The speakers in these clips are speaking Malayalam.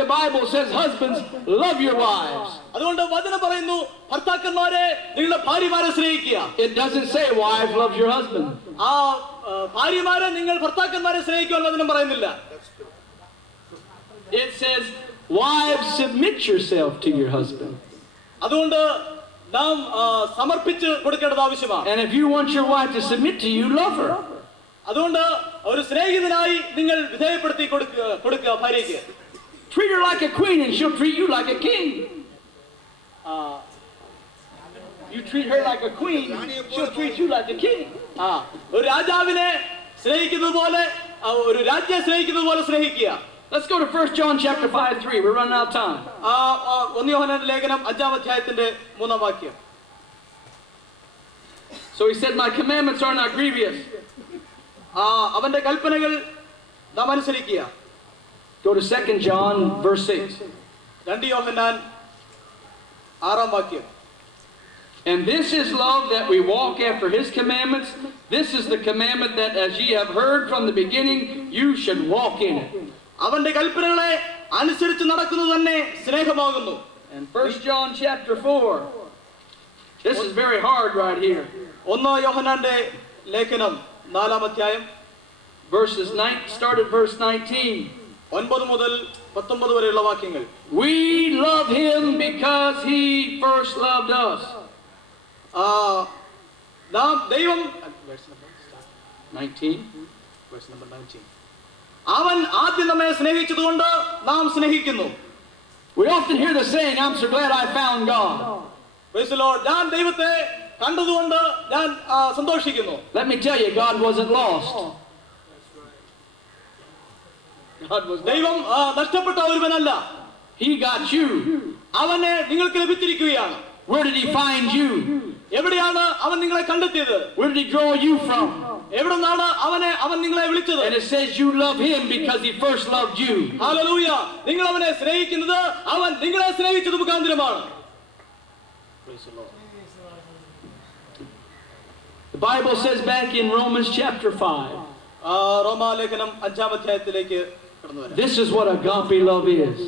The Bible says, husbands, love your wives. അതുകൊണ്ട് വചനം പറയുന്നു ഭർത്താക്കന്മാരെ നിങ്ങളുടെ ഭാര്യമാരെ സ്നേഹിക്കുക. It doesn't say, wives, love your husband. ആ ഭാര്യമാരെ നിങ്ങൾ ഭർത്താക്കന്മാരെ സ്നേഹിക്കുവാൻ വചനം പറയുന്നില്ല. It says, wives, submit yourself to your husband. അതുകൊണ്ട് നാം സമർപ്പിച്ച് കൊടുക്കേണ്ടത് ആവശ്യമാണ്. And if you want your wife to submit to you, love her. അതുകൊണ്ട് ഒരു സ്നേഹിതനായി നിങ്ങൾ വിധേയപ്പെടുത്തി കൊടുക്കുക ഭാര്യയ്ക്ക്. Treat her like a queen and she'll treat you like a king. You treat her like a queen, she'll treat you like a king. ഒരു രാജാവിനെ സ്നേഹിക്കുന്നത് പോലെ ഒരു രാജ്യം സ്നേഹിക്കുന്നത് പോലെ സ്നേഹിക്കുക. Let's go to 1 John chapter 5:3. We're running out of time. 1 യോഹന്നാന്റെ ലേഖനം 5-ാം അധ്യായത്തിന്റെ 3-ാം വാക്യം. So he said, my commandments are not grievous. അവന്റെ കൽപ്പനകൾ നാം അനുസരിക്കുക. Go to 2 John verse 6. 2 യോഹന്നാൻ 6-ാം വാക്യം. And this is love, that we walk after his commandments. This is the commandment, that as ye have heard from the beginning, you should walk in it. അവന്റെ കൽപ്പനകളെ അനുസരിച്ച് നടക്കുന്നത് തന്നെ സ്നേഹമാകുന്നു. And 1 John chapter 4. This is very hard right here. 1 യോഹന്നാന്റെ ലേഖനം 4-ാം അധ്യായം Start at verse 19. 9 മുതൽ 19 വരെയുള്ള വാക്യങ്ങൾ. We love him because he first loved us. നാം ദൈവം 19. അവൻ ആദ്യം നമ്മെ സ്നേഹിച്ചതുകൊണ്ട് നാം സ്നേഹിക്കുന്നു. We often hear the saying, I'm so glad I found God. Praise the Lord. ഞാൻ ദൈവത്തെ കണ്ടതുകൊണ്ട് ഞാൻ സന്തോഷിക്കുന്നു. Let me tell you, God wasn't lost. ദൈവം നഷ്ടപ്പെട്ട ഒരുവനല്ല. He got you. അവനെ നിങ്ങൾക്ക് ലഭിച്ചിരിക്കുകയാണ്. Where did he find you? എവിടെയാണ് അവൻ നിങ്ങളെ കണ്ടെത്തിയത്? Where did he draw you from? എവിടുന്നാണ് അവൻ നിങ്ങളെ വിളിച്ചത്? And it says you love him because he first loved you. Hallelujah. നിങ്ങൾ അവനെ സ്നേഹിക്കുന്നത് അവൻ നിങ്ങളെ സ്നേഹിച്ചത് മുഖാന്തരമാണ്. Praise the Lord. The Bible says back in Romans chapter 5. റോമാലേഖനം 5-ാം അധ്യായത്തിലേക്ക് കടന്നു വരാം. This is what agape love is.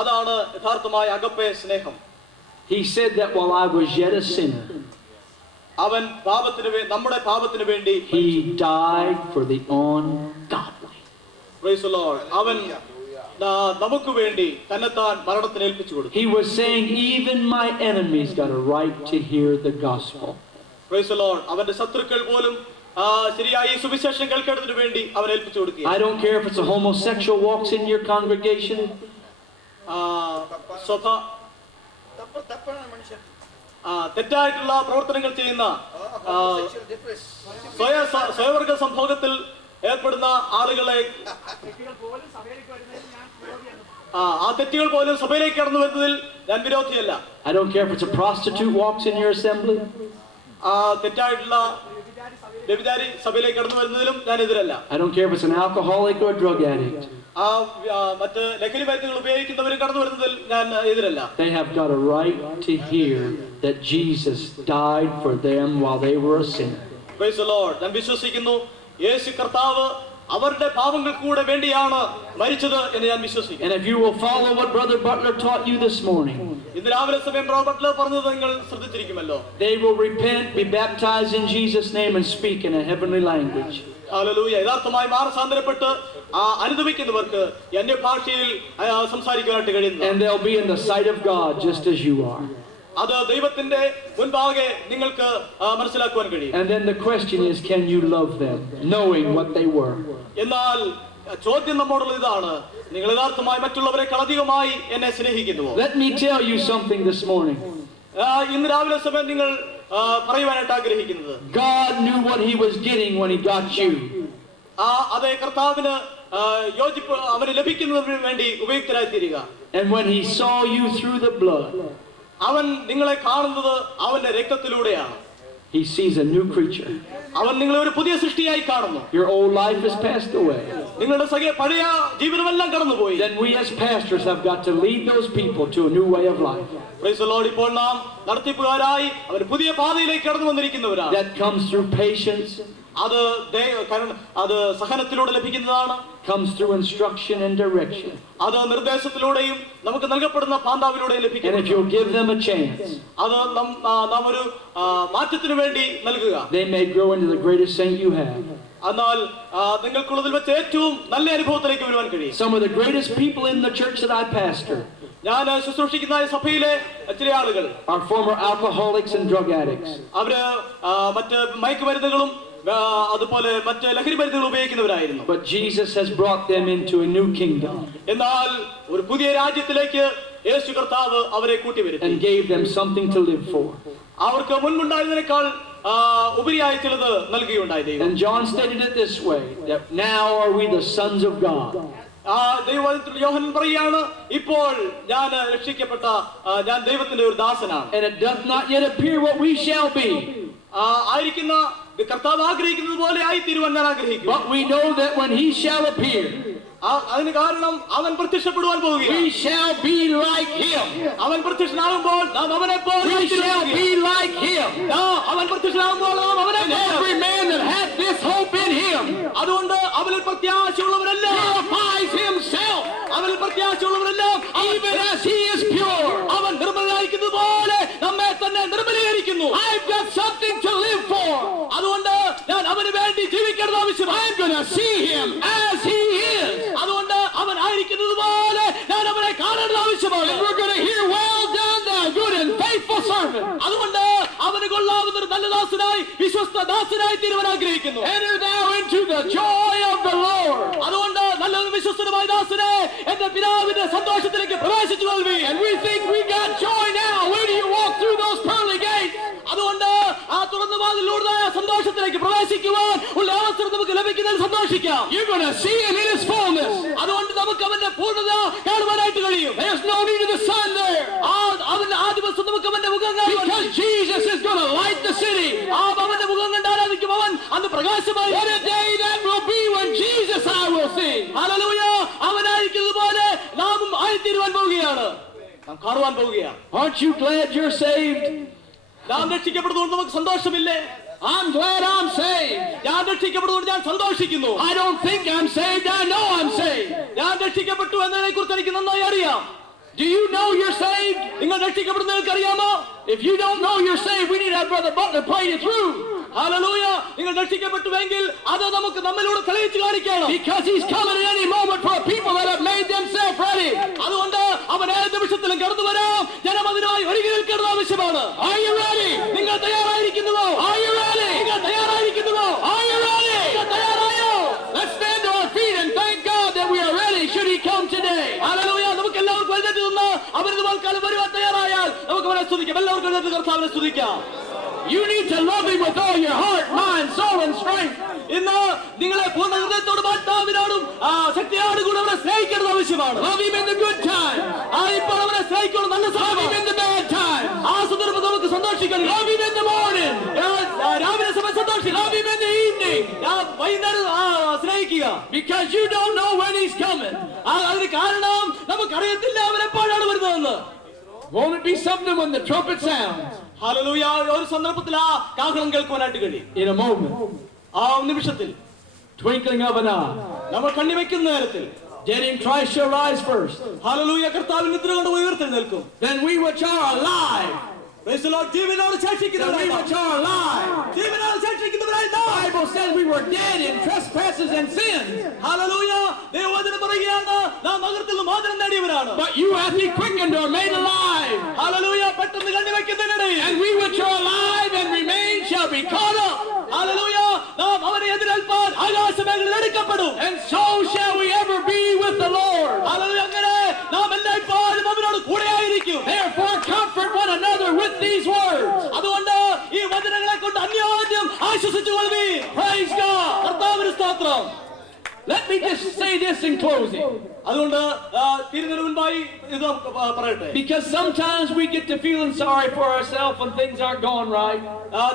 അതാണ് യഥാർത്ഥമായ അഗപ്പേ സ്നേഹം. He said that while I was yet a sinner, അവൻ നമ്മുടെ പാപത്തിന് വേണ്ടി he died for the ungodly. Praise the Lord. അവൻ നമുക്ക് വേണ്ടി തന്നെത്താൻ മരണത്തിന് ഏൽപ്പിച്ചു കൊടുത്തു. He was saying even my enemies got a right to hear the gospel. Praise the Lord. അവന്റെ ശത്രുക്കൾ പോലും ശരിയായി സുവിശേഷം കേൾക്കുന്നതിന് വേണ്ടി അവൻ ഏൽപ്പിച്ചു കൊടുക്കുക. I don't care if it's a homosexual walks in your congregation. തെറ്റായിട്ടുള്ള പ്രവർത്തനങ്ങൾ ചെയ്യുന്ന സ്വയവർഗ സംഭോഗത്തിൽ ഏർപ്പെടുന്ന ആളുകളെ ആ തെറ്റുകൾ പോലും സഭയിലേക്ക് കടന്നു വരുന്നതിൽ ഞാൻ വിരോധിയല്ല. I don't care if it's a prostitute walks in your assembly. തെറ്റായിട്ടുള്ള വ്യഭിചാരി സഭയിലേക്ക് കടന്നു വരുന്നതിലും ഞാൻ എതിരല്ല. I don't care if it's an alcoholic or a drug addict. മറ്റ് ലഹരി മരുന്നുകൾ ഉപയോഗിക്കുന്നവരും കടന്നു വരുന്നതിൽ ഞാൻ എതിരല്ല. They have got a right to hear that Jesus died for them while they were a sinner. Praise the Lord. ഞാൻ വിശ്വസിക്കുന്നു യേശു കർത്താവ് അവരുടെ പാപങ്ങൾ കൂടെ വേണ്ടിയാണ് മരിച്ചത് എന്ന് ഞാൻ വിശ്വസിക്കുന്നു. And if you will follow what Brother Butler taught you this morning, ഇന്ന് രാവിലെ സമയം ബ്രദർ ബട്ട്ലർ പറഞ്ഞത് നിങ്ങൾ ശ്രദ്ധിച്ചിരിക്കുമല്ലോ. they will repent, be baptized in Jesus' name and speak in a heavenly language. Hallelujah. യഥാർത്ഥമായി മാനസാന്തരപ്പെട്ട് അനുദപിക്കുന്നവർക്ക് അന്യഭാഷയിൽ സംസാരിക്കാനായിട്ട് കഴിയുന്നു. And they'll be in the sight of God just as you are. അത് ദൈവത്തിന്റെ മുൻപാകെ നിങ്ങൾക്ക് മനസ്സിലാക്കുവാൻ കഴിയും. And then the question is, can you love them knowing what they were? എന്നാൽ ചോദ്യം നമ്മോടുള്ള ഇതാണ്, നിങ്ങൾ യഥാർത്ഥമായി മറ്റുള്ളവരെക്കാൾ അധികമായി എന്നെ സ്നേഹിക്കുന്നുവോ? Let me tell you something this morning. ഇന്ന് രാവിലെ സമയം നിങ്ങൾ പറയുവാനായിട്ട് ആഗ്രഹിക്കുന്നത്, God knew what he was getting when he got you. അതേ കർത്താവിന് യോജിപ്പ് അവന് ലഭിക്കുന്നതിന് വേണ്ടി ഉപയുക്തരായി തീരുക. And when he saw you through the blood, അവൻ നിങ്ങളെ കാണുന്നത് അവന്റെ രക്തത്തിലൂടെയാണ്. he sees a new creature. അവൻ നിങ്ങളെ ഒരു പുതിയ സൃഷ്ടിയായി കാണുന്നു. Your old life has passed away. നിങ്ങളുടെ പഴയ ജീവിതമെല്ലാം കടന്നുപോയി. Then we as pastors have got to lead those people to a new way of life. Praise the Lord. ഇപ്പോൾ നാം നടത്തിപ്പുകാരായി അവർ പുതിയ പാതയിലേക്ക് കടന്നു വന്നിരിക്കുന്നവരാണ്. That comes through patience. അത് സഹനത്തിലൂടെ ലഭിക്കുന്നതാണ്. Comes through instruction and direction. അത് നിർദ്ദേശത്തിലൂടെയും നമുക്ക് നൽകപ്പെടുന്ന പാന്താവിലൂടെയും And ലഭിക്കുന്നു. if you'll give them a chance, അത് നാം ഒരു മാറ്റത്തിനു വേണ്ടി നൽകുക. they may grow into the greatest saint you have. എന്നാൽ നിങ്ങൾക്കുള്ളതിൽ വെച്ച് ഏറ്റവും നല്ല അനുഭവത്തിലേക്ക് വരുവാൻ കഴിയും. Some of the greatest people in the church that I pastor ഞാൻ ശുശ്രൂഷിക്കുന്ന സഭയിലെ ചില ആളുകൾ are former alcoholics and drug addicts. അവര് മറ്റ് മയക്കുമരുന്നുകളും അതുപോലെ മറ്റ് ലഹരി മരുന്നുകൾ ഉപയോഗിക്കുന്നവരായിരുന്നു. But Jesus has brought them into a new kingdom എന്നാൽ ഒരു പുതിയ രാജ്യത്തിലേക്ക് യേശു കർത്താവ് അവരെ കൂട്ടിവരുത്തി. and gave them something to live for. അവർക്ക് മുൻപുണ്ടായിരുന്നതിനേക്കാൾ ഉപരിയായി ചിലത് നൽകുകയുണ്ടായി ദൈവം. And John stated it this way, that now are we the sons of God. ദൈവത്തിൽ യോഹന്നാൻ പറയുകയാണ്, ഇപ്പോൾ ഞാൻ രക്ഷിക്കപ്പെട്ട ഞാൻ ദൈവത്തിന്റെ ഒരു ദാസനാണ്. And it does not yet appear what we shall be. ആയിരിക്കുന്ന കർത്താവ് ആഗ്രഹിക്കുന്നത് പോലെ ആയി തീരുവാൻ ഞാൻ ആഗ്രഹിക്കുന്നു. But we know that when he shall appear, അതിന് കാരണം അവൻ പ്രത്യക്ഷപ്പെടുവാൻ പോവുകയാണ്. we shall be like him. അവൻ പ്രത്യക്ഷനാകുമ്പോൾ നാം അവനെ പോലെ We shall be like him. അവൻ പ്രത്യക്ഷനാകുമ്പോൾ നാം അവനെ And every man that hath this hope in him അതുകൊണ്ട് അവനിൽ പ്രത്യാശയുള്ളവരെല്ലാം purifies himself, അവനിൽ പ്രത്യാശയുള്ളവരെല്ലാം even as he is pure. അവൻ നിർമ്മലനായിരിക്കുന്നത് പോലെ നമ്മെ തന്നെ നിർമ്മലീകരിക്കുന്നു. I've got something to live for. അതുകൊണ്ട് ഞാൻ അവന് വേണ്ടി ജീവിക്കേണ്ടത് ആവശ്യമാണ്. I'm going to see him as he is. അതുകൊണ്ട് അവൻ ആയിരിക്കുന്നത് പോലെ ഞാൻ അവനെ കാണേണ്ടത് ആവശ്യമാണ്. And we're going to hear, well done, thou good and faithful servant. അതുകൊണ്ട് അവന് കൊള്ളാവുന്ന ഒരു നല്ല ദാസനായി വിശ്വസ്ത ദാസനായി തീരുവാൻ ആഗ്രഹിക്കുന്നു. Enter thou into the joy of the Lord. അതുകൊണ്ട് നല്ലൊരു വിശ്വസ്തമായ ദാസനെ എന്റെ പിതാവിന്റെ സന്തോഷത്തിലേക്ക് പ്രവേശിച്ചു കൊള്ളുവീൻ. And we think we got joy now. Where do you walk through those pearly gates? അതുകൊണ്ട് ആ തുറന്ന വാതിലൂടെ സന്തോഷത്തിലേക്ക് പ്രവേശിക്കുവാൻ ഉള്ള അവസരം നമുക്ക് ലഭിക്കുന്നതിൽ സന്തോഷിക്കാം. You're going to see him in his fullness. അതുകൊണ്ട് നമുക്ക് അവന്റെ പൂർണ്ണത കാണുവാനായിട്ട് കഴിയും. There's no need of the sun there. അവന്റെ ആ ദിവസം നമുക്ക് അവന്റെ മുഖം കാണുവാൻ Because Jesus is going to light the city. അവന്റെ മുഖം കണ്ട് ആരാധിക്കും. അവൻ അന്ന് പ്രകാശമായി. What a day that will be when Jesus I will see. Hallelujah. അവനായിരിക്കുന്നത് പോലെ നാമും ആയിത്തീരുവാൻ പോവുകയാണ്, നാം കാണുവാൻ പോവുകയാണ്. Aren't you glad you're saved? നാം രക്ഷിക്കപ്പെടുന്നതുകൊണ്ട് നമുക്ക് സന്തോഷമില്ലേ? I'm glad I'm saved. ഞാൻ രക്ഷിക്കപ്പെടുന്നതുകൊണ്ട് ഞാൻ സന്തോഷിക്കുന്നു. I don't think I'm saved. I know I'm saved. ഞാൻ രക്ഷിക്കപ്പെട്ടു എന്നതിനെ കുറിച്ച് എനിക്ക് നന്നായി അറിയാം. Do you know you're saved? നിങ്ങൾ രക്ഷിക്കപ്പെടുന്നത് നിങ്ങൾക്ക് അറിയാമോ? If you don't know you're saved, we need our brother Butler pray you through. Hallelujah. നിങ്ങൾ രക്ഷിക്കപ്പെട്ടുവെങ്കിൽ അത് നമുക്ക് നമ്മിലൂടെ തെളിയിച്ച് കാണിക്കണം. Because he's coming at any moment for a people that have made themselves ready. അതുകൊണ്ട് അവൻ ഏത് നിമിഷത്തിലും കടന്നു വരാം. ജനം അതിനായി ഒരുങ്ങി നിൽക്കേണ്ടത് ആവശ്യമാണ്. Are you ready? നിങ്ങൾ തയ്യാറായിരിക്കുന്നുവോ? Are you ready? നിങ്ങൾ തയ്യാറായിരിക്കുന്നുവോ? Are you ready? നിങ്ങൾ തയ്യാറായോ? Let's stand to our feet and thank God that we are ready should he come today. Hallelujah. നമുക്ക് എല്ലാവർക്കും എഴുന്നേറ്റ് നിന്ന് അവരിത് പോൽക്കാലം വരുവാൻ തയ്യാറായാൽ നമുക്ക് അവനെ സ്തുതിക്കാം. എല്ലാവർക്കും എഴുന്നേറ്റ് കർത്താവിനെ സ്തുതിക്കാം. You need to love him with all your heart, mind, soul and strength. ഇന്ന് നിങ്ങളെ പൂർണ്ണ ഹൃദയത്തോടും ആത്മാവിനോടും ശക്തിയോടും കൂടെ അവനെ സ്നേഹിക്കേണ്ടത് ആവശ്യമാണ്. Love him in the good time. ഇപ്പോൾ അവനെ സ്നേഹിക്കണം. നല്ല Love him in the bad time. ആ സന്ദർഭം നമുക്ക് സന്തോഷിക്കണം. Love him in the morning. രാവിലെ സമയം സന്തോഷിക്കണം. Love him in the evening. വൈകുന്നേരം സ്നേഹിക്കുക. Because you don't know when he's coming. അതിന് കാരണം നമുക്കറിയത്തില്ല അവൻ എപ്പോഴാണ് വരുന്നതെന്ന്. Won't it be something when the trumpet sounds? Hallelujah. ഒരു സന്ദർഭത്തിൽ ആ കാഹളം കേൾക്കുവാനായിട്ട് കഴിയും. In a moment. ആ നിമിഷത്തിൽ, Twinkling of an eye. നമ്മൾ കണ്ണിവെക്കുന്ന നേരത്തിൽ, Dead in Christ shall rise first. Hallelujah, കർത്താവിൻ നിദ്ര കൊണ്ട് ഉയർത്തെഴുന്നേൽക്കും. Then we which are alive. Praise the Lord. ജീവനോട് Then we ശേഷിക്കുന്നവരായി which are alive. ജീവനോട് ശേഷിക്കുന്നവരായി The Bible says we were dead in trespasses and sins. Hallelujah. ദൈവവചനം പറയുകയാണ് നാം നഗരത്തിൽ നിന്ന് മോചനം നേടിയവരാണ്. But you hath he quickened or made alive. Hallelujah. പെട്ടെന്ന് കണ്ണിവെക്കുന്നതിനിടയിൽ And we which are alive and remain shall be caught up. Hallelujah, നാം അവനെ എതിരേൽപ്പാൻ ആകാശമേഖലയിൽ എടുക്കപ്പെടും. And so shall we ever be with the Lord. Hallelujah. അങ്ങനെ നാം എല്ലായ്പ്പോഴും അവനോട് കൂടെയായിരിക്കും. Therefore comfort one another with these words. അതുകൊണ്ട് ഈ വചനങ്ങളെ കൊണ്ട് അന്യോന്യം ആശ്വസിച്ചു കൊള്ളുവീൻ. Praise God. കർത്താവിന് സ്തോത്രം. Let me just say this in closing. അതുകൊണ്ട് തീരുന്നതിന് മുൻപായി ഇത് പറയട്ടെ. Because sometimes we get to feeling sorry for ourselves when things aren't going right.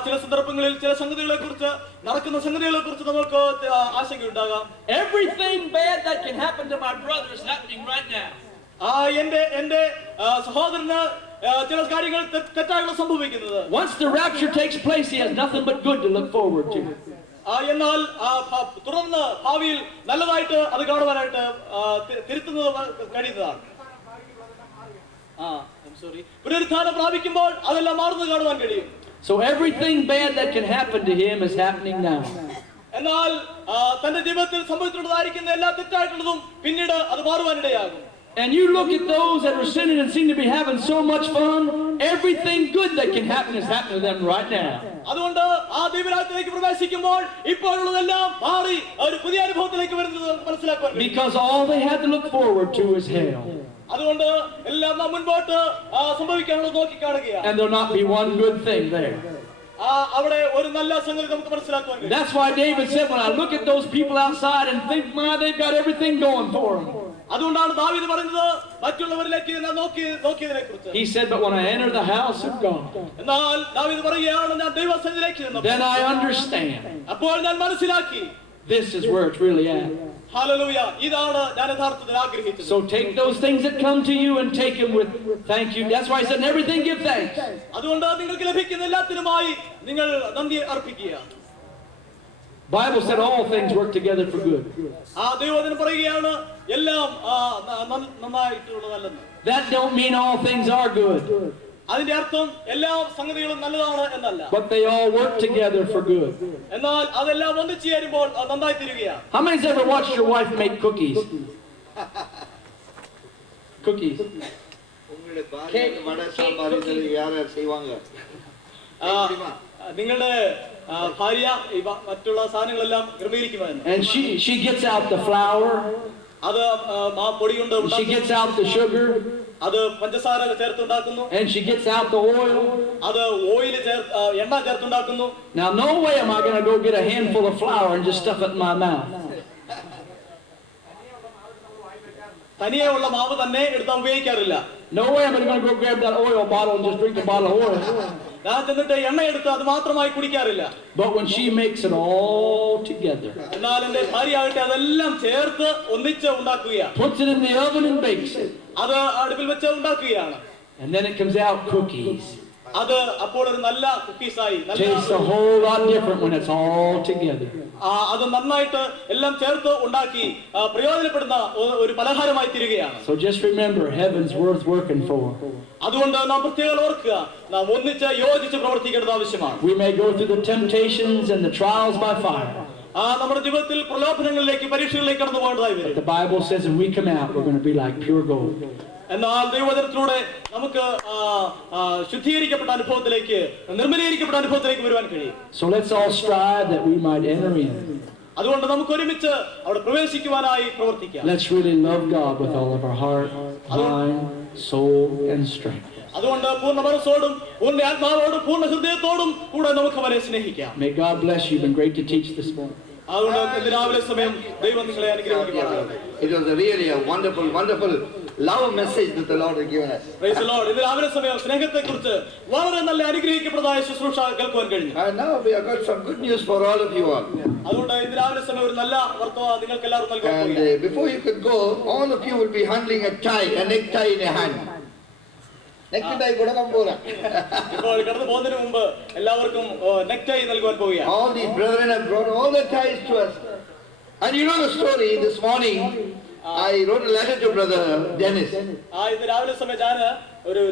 ചില സന്ദർഭങ്ങളിൽ ചില സംഗതികളെ കുറിച്ച് നടക്കുന്ന സംഗതികളെ കുറിച്ച് നമുക്ക് ആശങ്കയുണ്ടാകാം. Everything bad that can happen to my brother is happening right now. എന്റെ സഹോദരന് ചില കാര്യങ്ങൾ തെറ്റായുള്ള സംഭവിക്കുന്നത്. Once the rapture takes place, he has nothing but good to look forward to. എന്നാൽ തുടർന്ന് ഭാവിയിൽ നല്ലതായിട്ട് അത് കാണുവാനായിട്ട് തിരുത്തുന്നത് കഴിയുന്നതാണ്. പുനരുത്ഥാനം പ്രാപിക്കുമ്പോൾ അതെല്ലാം മാറുന്നത് കാണുവാൻ കഴിയും. So everything bad that can happen to him is happening now. എന്നാൽ തന്റെ ജീവിതത്തിൽ സംഭവിച്ചിട്ടുള്ളതായിരിക്കുന്ന എല്ലാ തെറ്റായിട്ടുള്ളതും പിന്നീട് അത് മാറുവാനിടയാകും. And you look at those that are sinning and seem to be having so much fun, everything good that can happen is happening to them right now. അതുകൊണ്ട് ആ ദൈവരാജ്യത്തിലേക്ക് പ്രവേശിക്കുമ്പോൾ ഇപ്പോഴുള്ളതെല്ലാം മാറി ഒരു പുതിയ അനുഭവത്തിലേക്ക് വരുന്നത് മനസ്സിലാക്കാൻ കഴിയും. Because all they had to look forward to is hell. അതുകൊണ്ട് എല്ലാം നാം മുൻപോട്ട് സംഭവിക്കാനുള്ളത് നോക്കി കാണുകയാണ്. And there'll not be one good thing there. അവിടെ ഒരു നല്ല സംഗതി നമുക്ക് മനസ്സിലാക്കാൻ കഴിയും. That's why David said, when I look at those people outside and think, man, they've got everything going for them. അതുകൊണ്ടാണ് ദാവീദ് പറയുന്നത് മറ്റുള്ളവരിലേക്ക് ഞാൻ നോക്കിയതിനെക്കുറിച്ച്. He said, but when I enter the house of God, എന്നാൽ ദാവീദ് പറയുകയാണ്, ഞാൻ ദൈവസന്നിധിയിലേക്ക് ചെന്നപ്പോൾ then I understand. അപ്പോൾ ഞാൻ മനസ്സിലാക്കി. This is where it's really at. Hallelujah. ഇതാണ് ഞാൻ യഥാർത്ഥത്തിൽ ആഗ്രഹിച്ചത്. So take those things that come to you and take them with thank you. That's why I said, everything give thanks. അതുകൊണ്ട് നിങ്ങൾക്ക് ലഭിക്കുന്ന എല്ലാത്തിനുമായി നിങ്ങൾ നന്ദി അർപ്പിക്കുക. Bible said all things work together for good. ദൈവവചനം പറയുകയാണ് എല്ലാം നന്നായിട്ടുള്ളതല്ലെന്ന്. That don't mean all things are good. അതിന്റെ അർത്ഥം എല്ലാ സംഗതികളും നല്ലതാണ് എന്നല്ല. But they all work together for good. എന്നാൽ അതെല്ലാം ഒന്നിച്ചു ചേരുമ്പോൾ അത് നന്നായി തീരുകയാണ്. How many's ever watched your wife make cookies? Cookies. നിങ്ങളുടെ ഭാര്യ മറ്റുള്ള സാധനങ്ങളെല്ലാം ക്രമീകരിക്കുമായിരുന്നു. And she gets out the flour. അത് പൊടി കൊണ്ട് she gets out the sugar. അത് പഞ്ചസാര ചേർത്തുണ്ടാക്കുന്നു. And she gets out the oil. അത് ഓയിൽ എണ്ണ ചേർത്തുണ്ടാക്കുന്നു. Now no way am I going to go get a handful of flour and just stuff it in my mouth. തനിയെ ഉള്ള മാവ് തന്നെ എടുത്താൽ ഉപയോഗിക്കാറില്ല. No way am I going to go grab that oil bottle and just drink the bottle of oil. ഞാൻ ചെന്നിട്ട് എണ്ണ എടുത്ത് അത് മാത്രമായി കുടിക്കാറില്ല. But when she makes it all together, എന്നാൽ എന്റെ ഭാര്യ ആകട്ടെ അതെല്ലാം ചേർത്ത് ഒന്നിച്ച് ഉണ്ടാക്കുകയാണ്. puts it in the oven and bakes it. അത് അടുപ്പിൽ വെച്ച് ഉണ്ടാക്കുകയാണ്. And then it comes out cookies. അത് അപ്പോൾ ഒരു നല്ല കുക്കീസായി. Tastes a whole lot different when it's all together. അത് നന്നായിട്ട് എല്ലാം ചേർത്ത് ഉണ്ടാക്കി പ്രയോജനപ്പെടുന്ന ഒരു പലഹാരമായി തീരുകയാണ്. So just remember, heaven's worth working for. അതുകൊണ്ട് നാം പ്രത്യേകം ഓർക്കുക, നാം ഒന്നിച്ച് യോജിച്ച് പ്രവർത്തിക്കേണ്ടത് ആവശ്യമാണ്. We may go through the temptations and the trials by fire. നമ്മുടെ ജീവിതത്തിൽ പ്രലോഭനങ്ങളിലേക്ക് പരീക്ഷകളിലേക്ക് കടന്നു പോകേണ്ടതായി വരും. The Bible says when we come out, we're going to be like pure gold. എന്നാൽ ദൈവവചനത്തിലൂടെ നമുക്ക് ശുദ്ധീകരിക്കപ്പെട്ട അനുഭവത്തിലേക്ക്, നിർമ്മലീകരിക്കപ്പെട്ട അനുഭവത്തിലേക്ക് വരുവാൻ കഴിയും. So let's all strive that we might enter in. അതുകൊണ്ട് നമുക്ക് ഒരുമിച്ച് അവിടെ പ്രവേശിക്കുവാനായി പ്രവർത്തിക്കാം. Let's really love God with all of our heart, mind, soul, and strength. അതുകൊണ്ട് പൂർണ്ണ മനസ്സോടും പൂർണ്ണ ആത്മാവോടും പൂർണ്ണ ഹൃദയത്തോടും കൂടെ നമുക്ക് അവരെ സ്നേഹിക്കാം. May God bless you. You've been great to teach this morning. അതുകൊണ്ട് രാവിലെ സമയം ദൈവം നിങ്ങളെ അനുഗ്രഹിക്കുകയാണ്. It was really a wonderful love message that the Lord has given us. Praise the Lord. ഇത് രാവിലെ സമയം സ്നേഹത്തെക്കുറിച്ച് വളരെ നല്ല അനുഗ്രഹിക്കപ്പെട്ടതായ ശുശ്രൂഷ കേൾക്കുവാൻ കഴിഞ്ഞു. And now we have got some good news for all of you all. അതുകൊണ്ട് ഇത് രാവിലെ സമയം ഒരു നല്ല വാർത്ത നിങ്ങൾക്ക് എല്ലാവർക്കും നൽകാൻ And പോകുകയാണ്. before you could go, all of you will be handling a necktie in your hand. Necktie കൊടുക്കാൻ പോകാം. ഇപ്പോൾ കടന്നു പോകുന്നതിന് മുമ്പ് എല്ലാവർക്കും നെക്ടൈ നൽകുവാൻ പോവുകയാണ്. All these brethren have brought all the ties to us. And you know the story. This morning I wrote a letter to Brother Dennis. ഇത് രാവിലെ സമയം ഞാൻ ഒരു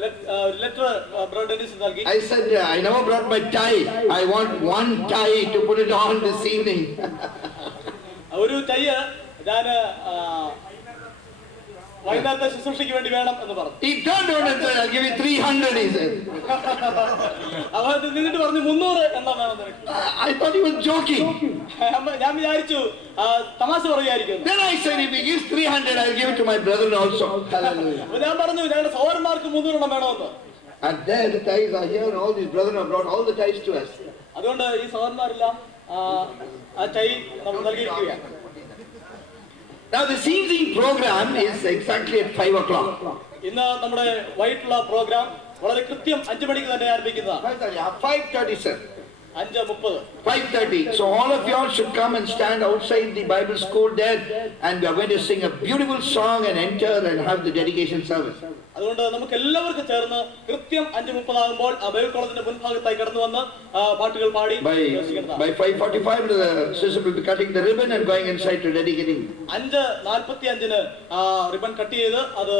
ലെറ്റർ ബ്രദർ ഡെന്നിസ് നൽകി. I said I never brought my tie. I want one tie to put it on this evening. ഒരു ടൈ ഞാൻ വൈകുന്നേരത്തെ ശുശ്രൂഷയ്ക്ക് വേണ്ടി വേണം എന്ന് പറഞ്ഞു. He turned around and said, I'll give you 300, he said. അവൻ നിന്നിട്ട് പറഞ്ഞു 300 എന്നാ വേണം നിനക്ക്. I thought he was joking. ഞാൻ വിചാരിച്ചു തമാശ പറയുമായിരിക്കും. Then I said, if he gives 300, I'll give it to my brother also. Hallelujah. ഞാൻ പറഞ്ഞു ഞങ്ങളുടെ സഹോദരന്മാർക്ക് 300 വേണമെന്ന്. And there the ties are here, and all these brethren have brought all the ties to us. അതുകൊണ്ട് ഈ സഹോദരന്മാരെല്ലാം ആ ടൈ നമുക്ക് നൽകിയിരിക്കുകയാണ്. Now the singing program is exactly at 5 o'clock. ഇന്ന് നമ്മുടെ വൈകിട്ടുള്ള പ്രോഗ്രാം വളരെ കൃത്യം 5 മണിക്ക് തന്നെ ആരംഭിക്കുന്നതാണ്. 5:30, sir. 5:30. 5:30. So all of y'all should come and stand outside the Bible school there, and we are going to sing a beautiful song and enter and have the dedication service. അതുകൊണ്ട് നമുക്ക് എല്ലാവർക്കും ചേർന്ന് കൃത്യം 5:30 ആകുമ്പോൾ ആ ബൈബിൾ കോളേജിന്റെ മുൻഭാഗത്തായി കടന്നു വന്ന് പാട്ടുകൾ പാടി By 5:45 the sister will be cutting the ribbon and going inside to dedicating. 5:45 ribbon cut ചെയ്ത് അത്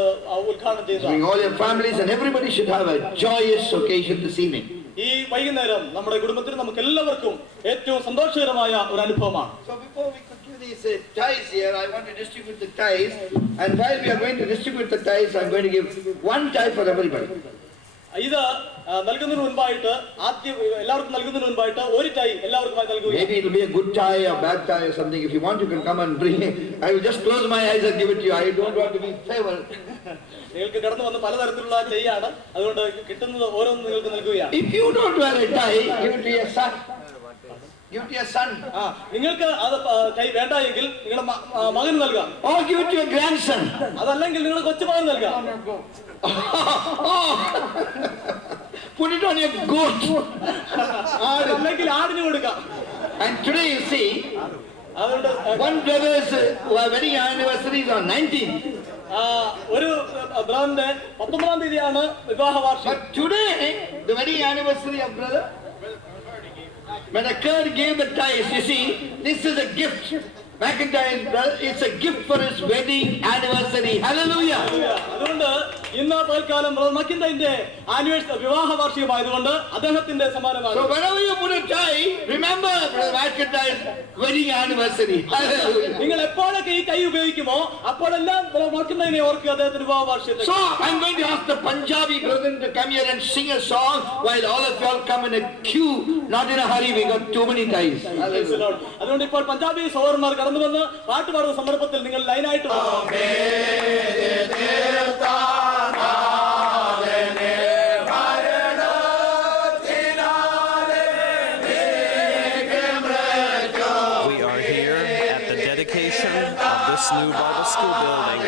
ഉദ്ഘാടനം ചെയ്തു. Bring all your families and everybody should have a joyous occasion this evening. ഈ വൈകുന്നേരം നമ്മുടെ കുടുംബത്തിൽ നമുക്ക് എല്ലാവർക്കും ഏറ്റവും സന്തോഷകരമായ ഒരു അനുഭവമാണ്. So before we continue these ties here, I want to distribute the ties, and while we are going to distribute the ties, I'm going to give one tie for everybody. ഇത് നൽകുന്നതിന് മുൻപായിട്ട് ആദ്യം എല്ലാവർക്കും നൽകുന്നതിന് മുൻപായിട്ട് ഒരു ടൈ എല്ലാവർക്കുമായി നൽകുക. Maybe it will be a good tie or bad tie or something. If you want, you can come and bring it. I will just close my eyes and give it to you. I don't want to be favored. നിങ്ങൾക്ക് കടന്നു വന്ന് പലതരത്തിലുള്ള ടൈയാണ്, അതുകൊണ്ട് കിട്ടുന്നത് ഓരോന്നും നിങ്ങൾക്ക് നൽകുകയാണ്. If you don't wear a tie, give it to your son. Give it to your son. നിങ്ങൾക്ക് അത് ടൈ വേണ്ട എങ്കിൽ നിങ്ങളുടെ മകന് നൽകാം. Or give it to your grandson. അതല്ലെങ്കിൽ നിങ്ങളുടെ കൊച്ചുമകൻ നൽകാം. Put it on your goat. അല്ലെങ്കിൽ ആടിന് കൊടുക്കാം. And today you see, അതുകൊണ്ട് one brother's wedding anniversary is on 19th. ഒരു ബ്രദറിന്റെ 19-ാം തീയതിയാണ് വിവാഹ വാർഷികം. But today, the wedding anniversary of brother, when a Kurt gave the ties, you see, this is a gift. McIntyre's brother, it's a gift for his wedding anniversary. Hallelujah. അതുകൊണ്ട് ഇന്ന് തൽക്കാലം ബ്രദർ മക്കിൻഡൈന്റെ വിവാഹ വാർഷികമായതുകൊണ്ട് അദ്ദേഹത്തിന്റെ സമ്മാനമാണ്. So whenever you put a tie, remember brother McIntyre's wedding anniversary. Hallelujah. നിങ്ങൾ എപ്പോഴൊക്കെ ഈ കൈ ഉപയോഗിക്കുമോ അപ്പോഴെല്ലാം ബ്രദർ മക്കിൻഡൈനെ ഓർക്കുക അദ്ദേഹത്തിന്റെ വിവാഹ വാർഷികത്തെ. So I'm going to ask the Punjabi brethren to come here and sing a song while all of y'all come in a queue, not in a hurry. We got too many ties. Hallelujah. അതുകൊണ്ട് ഇപ്പോൾ പഞ്ചാബി സഹോദരന്മാർ കടന്നു വന്ന് പാട്ട് പാടുന്ന സന്ദർഭത്തിൽ നിങ്ങൾ ലൈനായിട്ട് of this new Bible school building.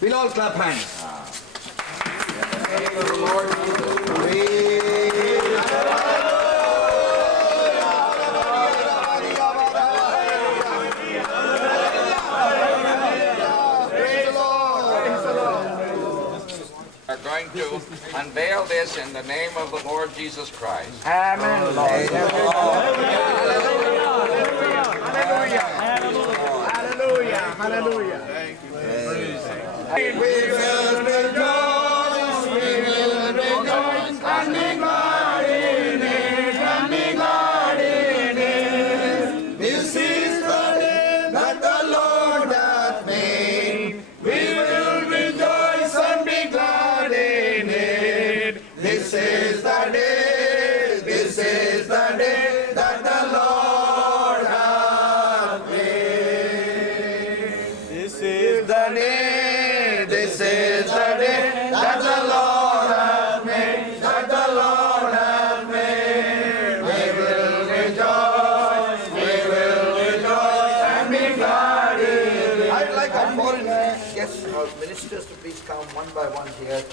We'll all clap hands. Are going to unveil this in the name of the Lord Jesus Christ. Amen. Hallelujah. We will rejoice, and be glad in it, and be glad in it. This is the day that the Lord hath made. We will rejoice and be glad in it. This is the day, this is the day that the Lord hath made. This is the day, this is the day that the Lord hath made, that the Lord hath made. We will rejoice and be glad in it. I'd like our foreign guests, our ministers to please come one by one here.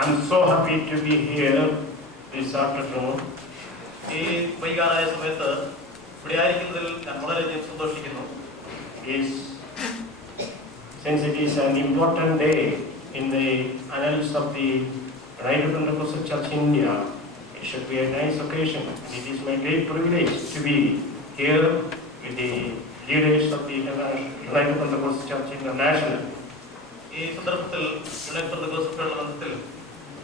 I'm so happy to be here this afternoon. ഈ വൈകാറായ സമയത്ത് ഇവിടെ ആയിരിക്കുന്നതിൽ ഞാൻ വളരെയധികം സന്തോഷിക്കുന്നു. Since it is an important day in the annals of the United Pentecostal Church in India, it should be a nice occasion. And it is my great privilege to be here with the leaders of the United Pentecostal Church International. ഈ സന്ദർഭത്തിൽ യുണൈറ്റഡ് പെന്തക്കോസ്തൽ ബന്ധത്തിൽ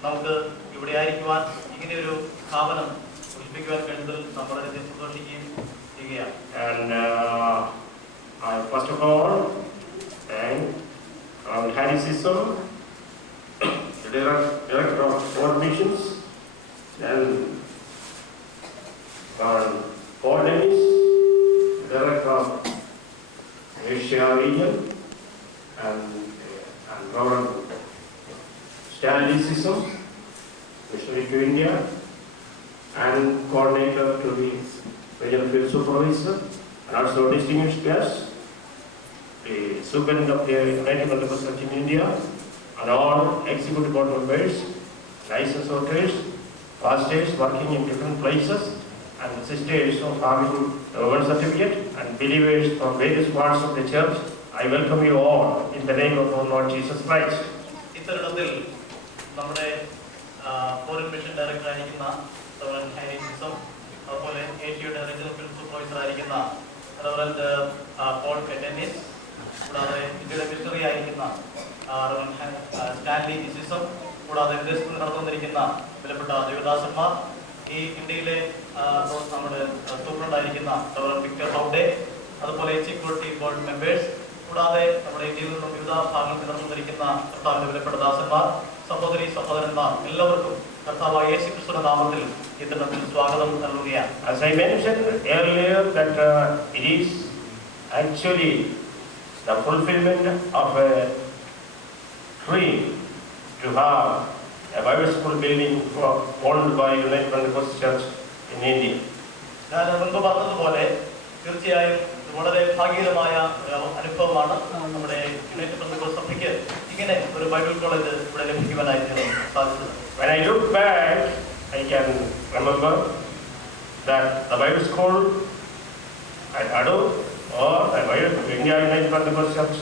നമുക്ക് ഇവിടെ ആയിരിക്കുവാൻ ഇങ്ങനെയൊരു സ്ഥാപനം പുഷ്പിക്കുവാൻ കഴിഞ്ഞതിൽ നാം വളരെയധികം സന്തോഷിക്കുകയും ചെയ്യുകയാണ്. And I first of all thank Harry Sisson, the director of World Missions, and Paul Dennis, director of Asia region, and Reverend Stanley Sisson, missionary to India, and coordinator to the regional field supervisor, and also distinguished guests, the superintendent of the United Pentecostal Church in India, and all executive board members, licensed workers, pastors working in different places, and sisters of having a word certificate, and believers from various parts of the church. I welcome you all in the name of our Lord Jesus Christ. ഇത്തരുണത്തിൽ നമ്മുടെ ഫോറിൻ മിഷൻ ഡയറക്ടർ ആയിരിക്കുന്ന റവറൻഡ് ഹാരി സിസം, അതുപോലെ ഏഷ്യയുടെ റീജിയണൽ ഫീൽഡ് സൂപ്പർവൈസർ ആയിരിക്കുന്ന റവറൻഡ് പോൾ ഡെന്നിസ്, കൂടാതെ ഇന്ത്യയുടെ മിഷണറി ആയിരിക്കുന്ന റവറൻഡ് സ്റ്റാൻലി സിസം, കൂടാതെ വിദേശത്ത് നടന്നുകൊണ്ടിരിക്കുന്ന വിലപ്പെട്ട ദേവദാസന്മാർ, ഈ ഇന്ത്യയിലെ നമ്മുടെ സൂപ്രണ്ടായിരിക്കുന്ന റവറൻഡ് വിക്ടർ ഹൗഡെ, അതുപോലെ എക്സിക്യൂട്ടീവ് ബോർഡ് മെമ്പേഴ്സ്, കൂടാതെ നമ്മുടെ ഇന്ത്യയിൽ നിന്നും വിവിധ ഭാഗങ്ങളിൽ നടന്നുകൊണ്ടിരിക്കുന്ന കർത്താവിന്റെ വിലപ്പെട്ട ദാസന്മാർ, സഹോദരി സഹോദരന്മാർ, എല്ലാവർക്കും കർത്താവായ യേശുക്രിസ്തുവിന്റെ നാമത്തിൽ ഇത്തരത്തിൽ സ്വാഗതം നൽകുകയാണ്. As I mentioned earlier that it is actually the fulfillment of a dream to have a Bible school building owned by United Pentecostal Church in India. ഞാൻ മുൻപ് പറഞ്ഞതുപോലെ തീർച്ചയായും വളരെ ഭാഗ്യകരമായ ഒരു അനുഭവമാണ് നമ്മുടെ യുണൈറ്റഡ് പെന്തക്കോസ്തൽ സഭയ്ക്ക് ഇങ്ങനെ ഒരു ബൈബിൾ കോളേജ് ഇവിടെ ലഭിക്കുവാനായിട്ട് സാധിച്ചത്. When I look back, I can remember that the Bible school at Adur or the India United Pentecostal Church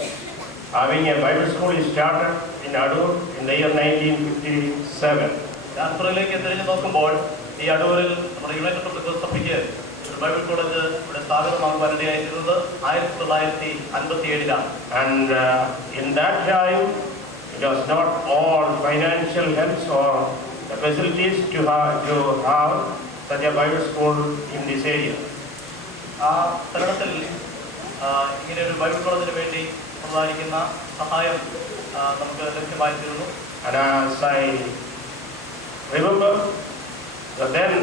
having a Bible school is started in Adur in the year 1957. ഞാൻ പുറകിലേക്ക് തിരിഞ്ഞു നോക്കുമ്പോൾ ഈ അടൂരിൽ നമ്മുടെ യുണൈറ്റഡ് പെന്തക്കോസ്തൽ സഭയ്ക്ക് ഒരു ബൈബിൾ കോളേജ് ഇവിടെ സ്ഥാപിതമാകുവാനിടയായിരുന്നത് 1957-ലാണ്. And in that time, it was not all financial helps or the facilities to have such a Bible school in this area. ആ തരുണത്തിൽ ഇങ്ങനെ ഒരു ബൈബിൾ കോളേജിന് വേണ്ടി ഉണ്ടായിരിക്കുന്ന സഹായം നമുക്ക് ലഭ്യമായിത്തീരുന്നു. And as I remember, the then